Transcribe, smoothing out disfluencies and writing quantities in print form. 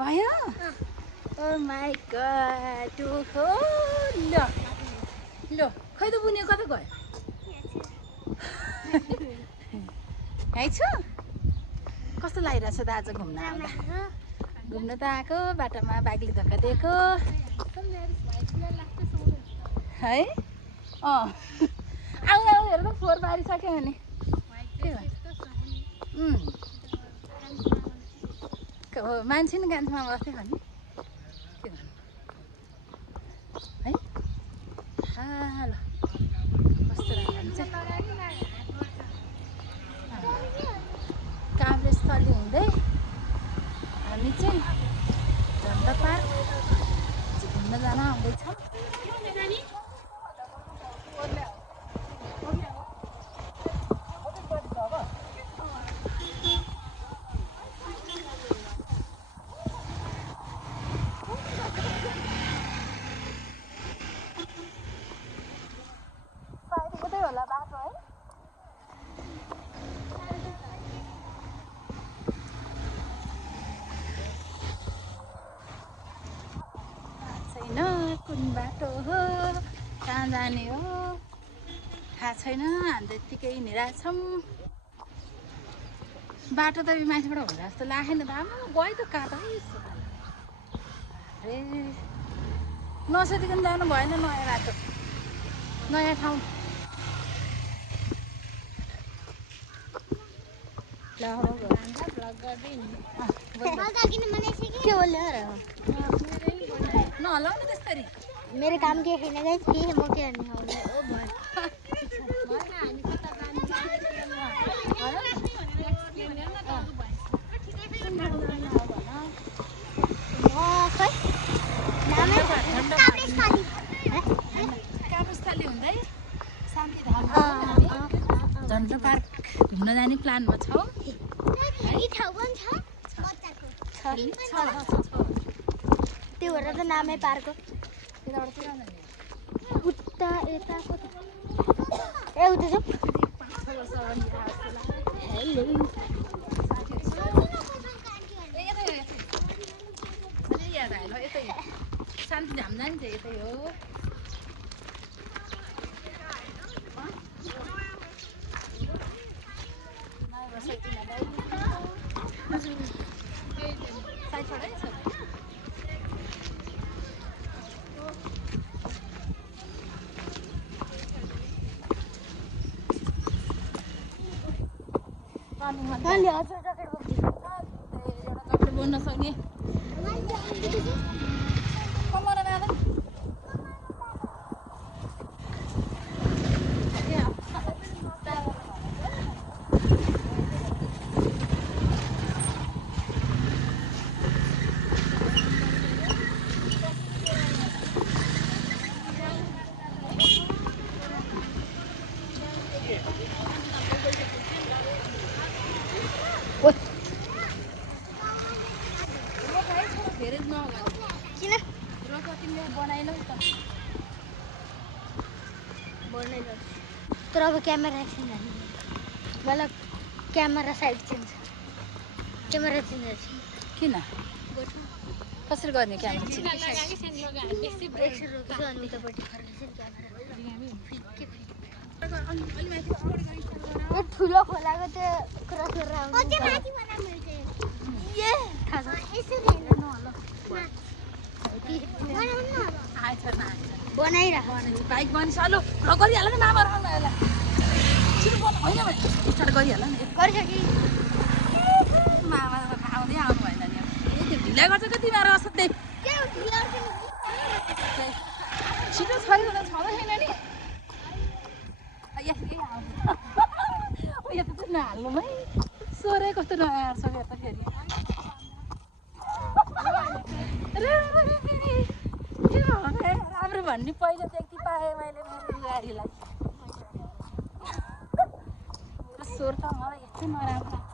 भयो ओ my God हो ल ल खै त बुने कता गयो है छ कस्तो लागिरहेछ त आज घुम्न आउँदा घुम्न त आएको बाटोमा बाइकले धक्का दिएको है आउ आउ हेर त फोहोर पारिसक्यो भने हो मान्छे नि गान्छमा बस्थ्यो भने के गर्नु है ल कस्तो राम्रो काभ्रेस्थली हुँदै हामी चाहिँ झन्डा पार्क घुम्न जान आउँदैछौँ होला बाटो है छैन कुन बाटो हो कहाँ जाने हो थाहा छैन हामी त यत्तिकै हिँडिरहेछौँ बाटो त मान्छेबाट होला जस्तो लागेन त आमा गयो त काँटा ए नसोधिकन जानु भएन नयाँ बाटो नयाँ ठाउँ नहलाउनु त्यसरी मेरो काम के छैन गाइस के म के गर्ने हो काभ्रेस्थली हुँदै शान्तिधाम झन्डा पार्क घुम्न जाने प्लानमा छौँ त्यो भएर त नामै पार्कको उता यता ए उता जाऊ हेलो शान्तिधाम जान्छ यतै हो कपडे बोल्न सक्ने तर अब क्यामेरा एकछिन जाने मतलब camera side change camera change किन कसरी गर्ने क्यामेरा ठुलो खोलाको त्यो क्रस गरेर बनाइरह बाइक बनिस अलो गरिहाल न मामा रहला छिटो बन होइन स्टार्ट गरिहाल न गरिसके मामा आउँदै आउनु भएन नि त्यो ढिला गर्छ त तिमीहरू असाध्यै छिटो छैन त छँदै छैन नि यो त नहाल्नु है सोरे कस्तो नआर्छ यो त फेरि राम्रो भन्ने पहिलो देख्दै पाएँ मैले मेरो गाडीलाई स्वर त मलाई यस्तो नराम्रो